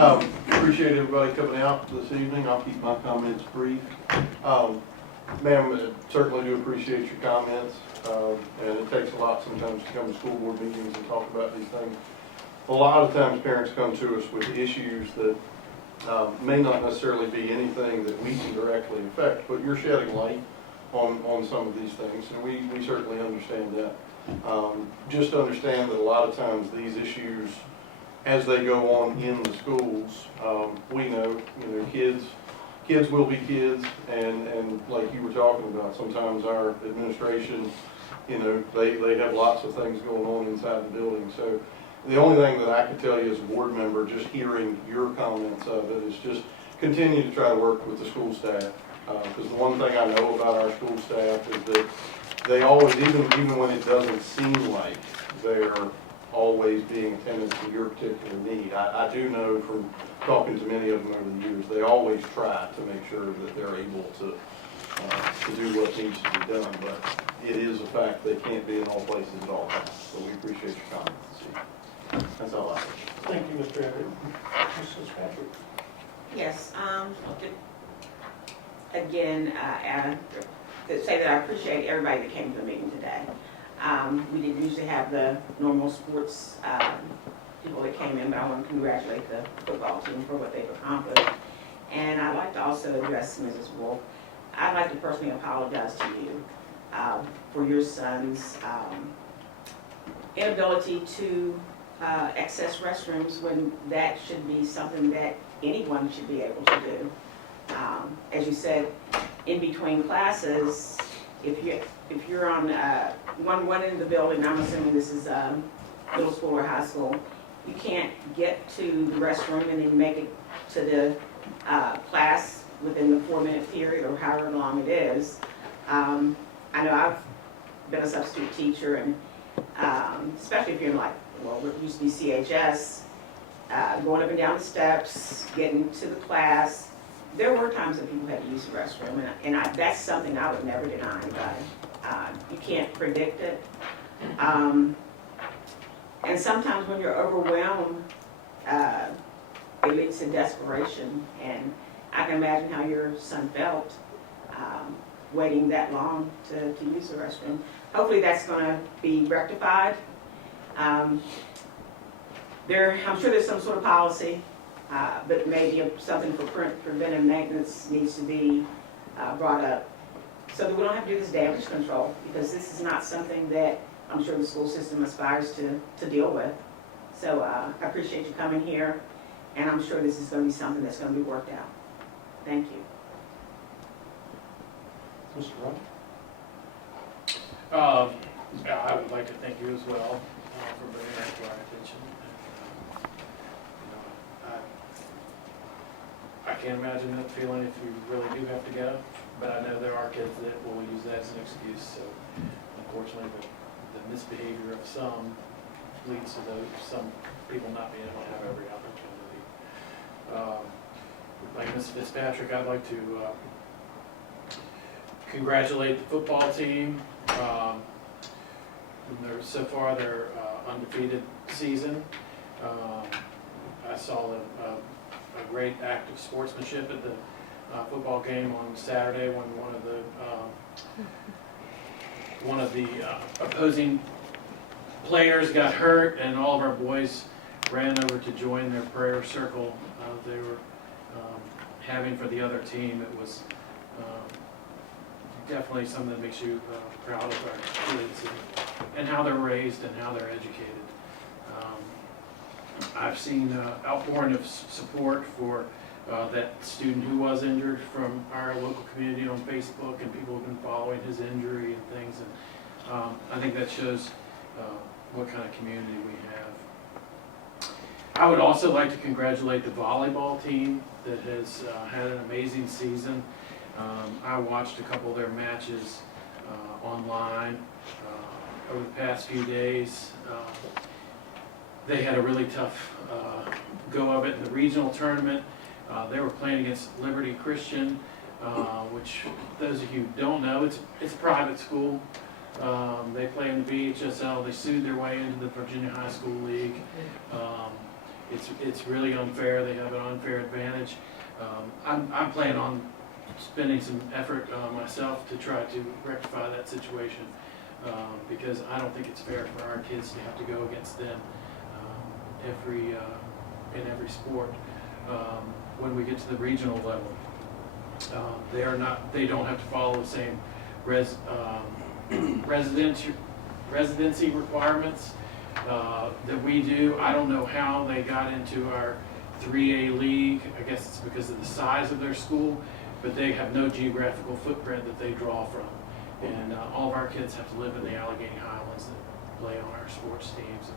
Appreciate everybody coming out this evening. I'll keep my comments brief. Ma'am, certainly do appreciate your comments, and it takes a lot sometimes to come to school board meetings and talk about these things. A lot of times parents come to us with issues that may not necessarily be anything that we can directly affect, but you're shedding light on some of these things, and we certainly understand that. Just understand that a lot of times these issues, as they go on in the schools, we know, kids will be kids, and like you were talking about, sometimes our administration, they have lots of things going on inside the building. So the only thing that I can tell you as a board member, just hearing your comments of it, is just continue to try to work with the school staff. Because the one thing I know about our school staff is that they always, even when it doesn't seem like they're always being attentive to your particular need. I do know from talking to many of them over the years, they always try to make sure that they're able to do what needs to be done, but it is a fact they can't be in all places at all times. So we appreciate your comments. That's all I have. Thank you, Mr. Everett. Mrs. Patrick. Yes, again, to say that I appreciate everybody that came to the meeting today. We didn't usually have the normal sports people that came in, but I want to congratulate the football team for what they've accomplished. And I'd like to also address Mrs. Wolf. I'd like to personally apologize to you for your son's inability to access restrooms when that should be something that anyone should be able to do. As you said, in between classes, if you're on one end of the building, I'm assuming this is middle school or high school, you can't get to the restroom and then make it to the class within the 4-minute period or however long it is. I know I've been a substitute teacher, and especially if you're in what used to be CHS, going up and down the steps, getting to the class. There were times that people had to use the restroom, and that's something I would never deny anybody. You can't predict it. And sometimes when you're overwhelmed, it leads to desperation. And I can imagine how your son felt waiting that long to use the restroom. Hopefully that's going to be rectified. I'm sure there's some sort of policy, but maybe something for preventive maintenance needs to be brought up so that we don't have to do this damage control, because this is not something that I'm sure the school system aspires to deal with. So I appreciate you coming here, and I'm sure this is going to be something that's going to be worked out. Thank you. Mr. Rowe. I would like to thank you as well for bringing that to our attention. I can't imagine that feeling if you really do have to go, but I know there are kids that will use that as an excuse. So unfortunately, the misbehavior of some leads to some people not being able to have every opportunity. Like Ms. Fitzpatrick, I'd like to congratulate the football team. So far, they're undefeated season. I saw a great act of sportsmanship at the football game on Saturday when one of the opposing players got hurt, and all of our boys ran over to join their prayer circle they were having for the other team. It was definitely something that makes you proud of our kids and how they're raised and how they're educated. I've seen outpouring of support for that student who was injured from our local community on Facebook, and people have been following his injury and things, and I think that shows what kind of community we have. I would also like to congratulate the volleyball team that has had an amazing season. I watched a couple of their matches online over the past few days. They had a really tough go of it in the regional tournament. They were playing against Liberty Christian, which those of you who don't know, it's a private school. They play in the VHSL. They sued their way into the Virginia High School League. It's really unfair. They have an unfair advantage. I'm planning on spending some effort myself to try to rectify that situation, because I don't think it's fair for our kids to have to go against them in every sport. When we get to the regional level, they don't have to follow the same residency requirements that we do. I don't know how they got into our 3A league. I guess it's because of the size of their school, but they have no geographical footprint that they draw from. And all of our kids have to live in the Alleghany Highlands that play on our sports teams,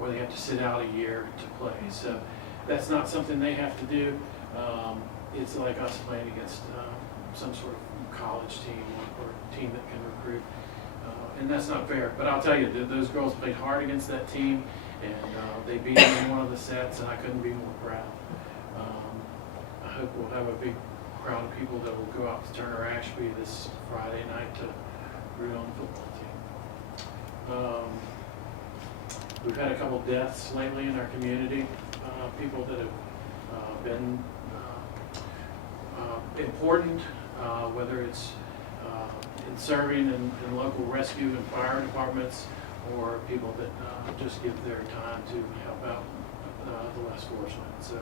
or they have to sit out a year to play. So that's not something they have to do. It's like us playing against some sort of college team or team that can recruit. And that's not fair. But I'll tell you, those girls played hard against that team, and they beat them in one of the sets, and I couldn't be more proud. I hope we'll have a big crowd of people that will go out to Turner Ashby this Friday night to root on the football team. We've had a couple deaths lately in our community, people that have been important, whether it's in serving in local rescue and fire departments, or people that just give their time to help out the less fortunate. So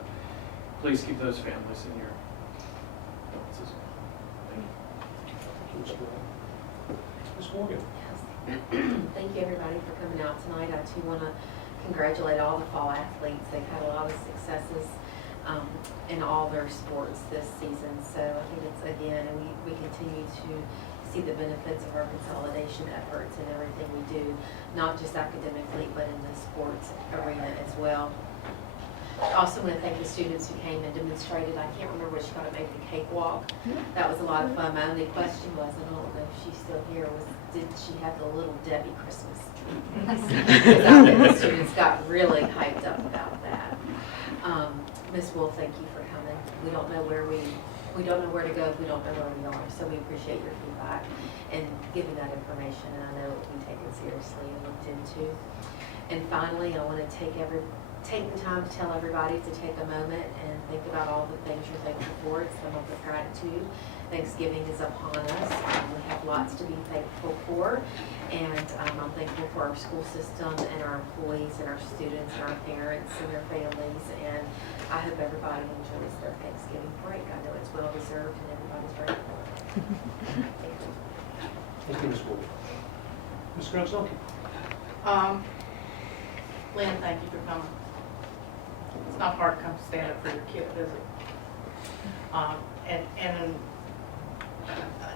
please keep those families in your thoughts as well. Thank you. Thank you, Mr. Wright. Ms. Morgan? Thank you, everybody, for coming out tonight. I too want to congratulate all the fall athletes. They've had a lot of successes in all their sports this season. So I think it's, again, and we continue to see the benefits of our consolidation efforts and everything we do, not just academically, but in the sports arena as well. I also want to thank the students who came and demonstrated. I can't remember what she got to make the cakewalk. That was a lot of fun. My only question was, I don't know if she's still here, was did she have the little Debbie Christmas tree? Because I think the students got really hyped up about that. Ms. Wolf, thank you for coming. We don't know where we don't know where to go if we don't know where we are. So we appreciate your feedback and giving that information. And I know it will be taken seriously and looked into. And finally, I want to take the time to tell everybody to take a moment and think about all the things you're thankful for. It's some of the gratitude. Thanksgiving is upon us. We have lots to be thankful for. And I'm thankful for our school system and our employees and our students and our parents and their families. And I hope everybody enjoys their Thanksgiving break. I know it's well deserved and everybody's ready for it. Thank you. Thank you, Ms. Morgan. Ms. Grunzelke? Lynn, thank you for coming. It's not hard to come stand up for your kid, is it? And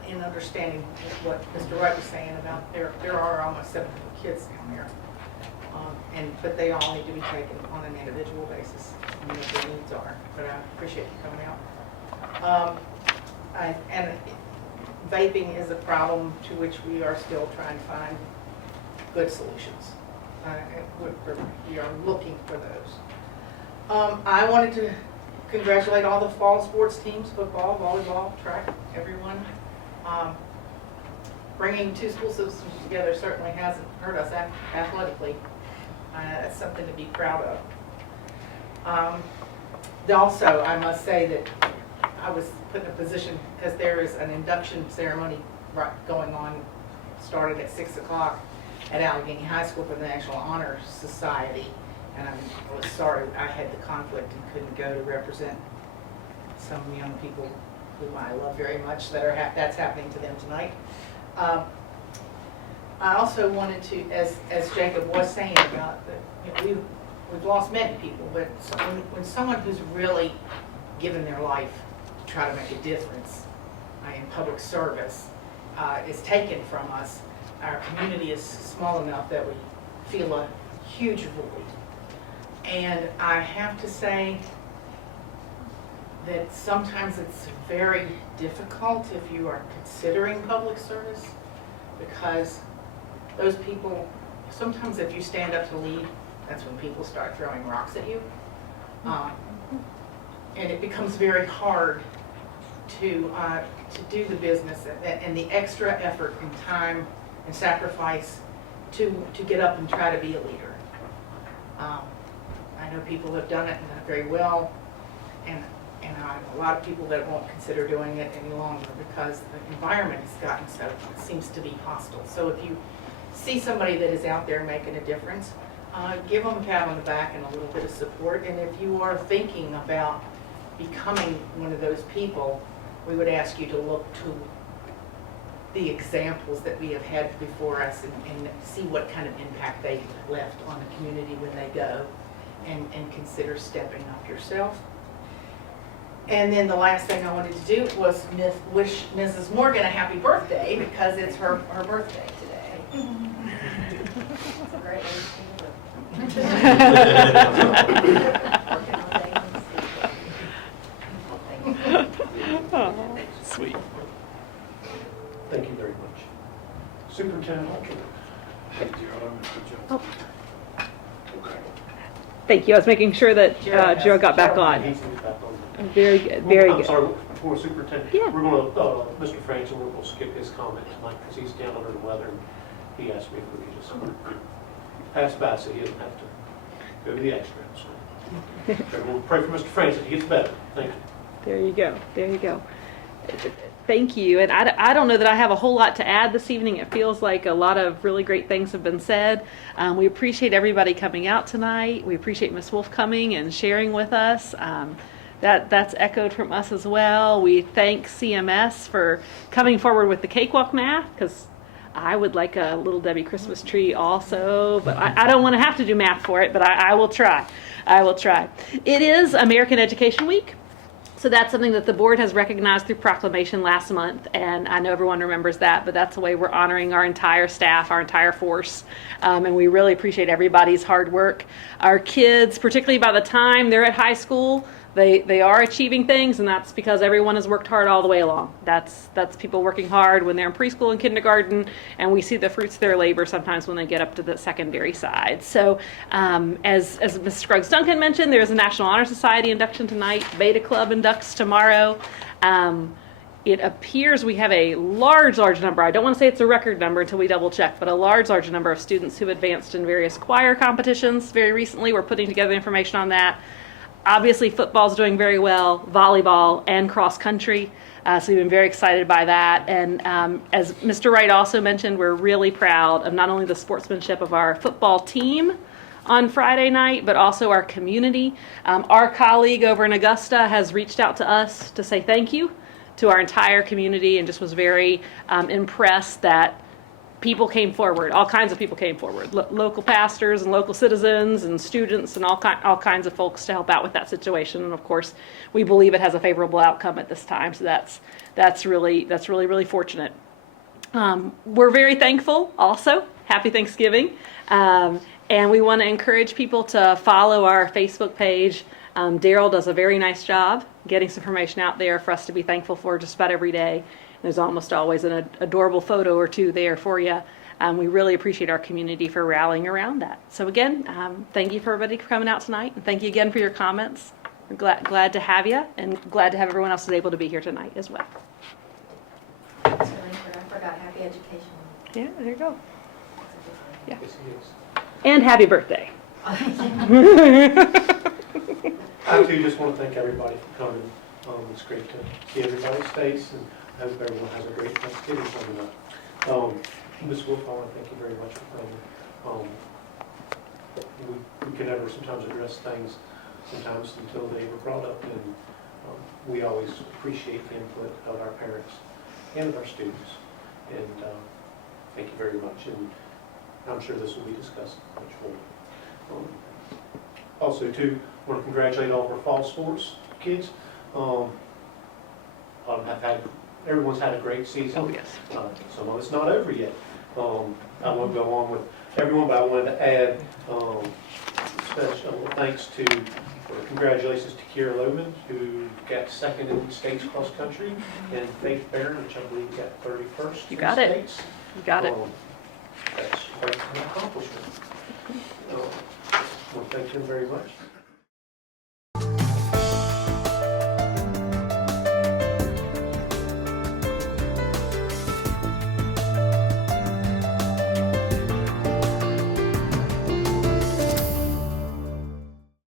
in understanding what Mr. Wright was saying about there are almost 700 kids down there. But they all need to be taken on an individual basis and what their needs are. But I appreciate you coming out. And vaping is a problem to which we are still trying to find good solutions. We are looking for those. I wanted to congratulate all the fall sports teams, football, volleyball, track, everyone. Bringing two school systems together certainly hasn't hurt us athletically. That's something to be proud of. Also, I must say that I was put in a position, because there is an induction ceremony going on, started at 6 o'clock at Alleghany High School for the National Honor Society. And I was sorry I had the conflict and couldn't go to represent some young people whom I love very much that's happening to them tonight. I also wanted to, as Jacob was saying about we've lost many people, but when someone who's really given their life to try to make a difference in public service is taken from us, our community is small enough that we feel a huge void. And I have to say that sometimes it's very difficult if you are considering public service, because those people, sometimes if you stand up to lead, that's when people start throwing rocks at you. And it becomes very hard to do the business and the extra effort and time and sacrifice to get up and try to be a leader. I I know people have done it and done it very well, and I have a lot of people that won't consider doing it any longer because the environment has gotten so, it seems to be hostile. So if you see somebody that is out there making a difference, give them a pat on the back and a little bit of support. And if you are thinking about becoming one of those people, we would ask you to look to the examples that we have had before us and see what kind of impact they left on the community when they go, and consider stepping up yourself. And then the last thing I wanted to do was wish Mrs. Morgan a happy birthday, because it's her birthday today. It's a great way to celebrate. Working all day and Sweet. Thank you very much. Superintendent alternate. Thank you. I was making sure that Joe got back on. He's back on. Very good, very I'm good. sorry, before Superintendent, Yeah. we're going to, Mr. Franklin, we're going to skip his comment tonight because he's down under the weather, and he asked me if we could just pass by so he doesn't have to go to the extra. So we'll pray for Mr. Franklin, he gets better. Thank you. There you go. There you go. Thank you. And I don't know that I have a whole lot to add this evening. It feels like a lot of really great things have been said. We appreciate everybody coming out tonight. We appreciate Ms. Wolf coming and sharing with us. That's echoed from us as well. We thank CMS for coming forward with the cakewalk math, because I would like a Little Debbie Christmas tree also, but I don't want to have to do math for it, but I will try. I will try. It is American Education Week. So that's something that the board has recognized through proclamation last month, and I know everyone remembers that, but that's the way we're honoring our entire staff, our entire force, and we really appreciate everybody's hard work. Our kids, particularly by the time they're at high school, they are achieving things, and that's because everyone has worked hard all the way along. That's people working hard when they're in preschool and kindergarten, and we see the fruits of their labor sometimes when they get up to the secondary side. So as Ms. Scruggs-Duncan mentioned, there's a National Honor Society induction tonight. Beta Club inducts tomorrow. It appears we have a large number. I don't want to say it's a record number until we double check, but a large number of students who advanced in various choir competitions very recently. We're putting together information on that. Obviously, football's doing very well, volleyball and cross country. So we've been very excited by that. And as Mr. Wright also mentioned, we're really proud of not only the sportsmanship of our football team on Friday night, but also our community. Our colleague over in Augusta has reached out to us to say thank you to our entire community, and just was very impressed that people came forward. All kinds of people came forward. Local pastors and local citizens and students and all kinds of folks to help out with that situation. And of course, we believe it has a favorable outcome at this time. So that's really fortunate. We're very thankful also. Happy Thanksgiving. And we want to encourage people to follow our Facebook page. Daryl does a very nice job getting some information out there for us to be thankful for just about every day. There's almost always an adorable photo or two there for you. We really appreciate our community for rallying around that. So again, thank you for everybody for coming out tonight, and thank you again for your comments. We're glad to have you, and glad to have everyone else is able to be here tonight as well. That's really good. I forgot Happy Education Week. Yeah, there you go. Yeah. Yes, he is. And happy birthday. I too just want to thank everybody for coming. It's great to see everybody's face, and I hope everyone has a great Thanksgiving coming up. Ms. Wolf, I want to thank you very much for coming. We can never sometimes address things sometimes until they were brought up, and we always appreciate the input of our parents and of our students. And thank you very much, and I'm sure this will be discussed much more. Also, too, I want to congratulate all of our fall sports kids. Everyone's had a great season. Oh, yes. Some of it's not over yet. I won't go on with everyone, but I wanted to add special thanks or congratulations to Kiera Lohman, who got second in states cross country, and Faith Barron, which I believe got 31st. You got it. States. You got it. That's quite an accomplishment. I want to thank them very much.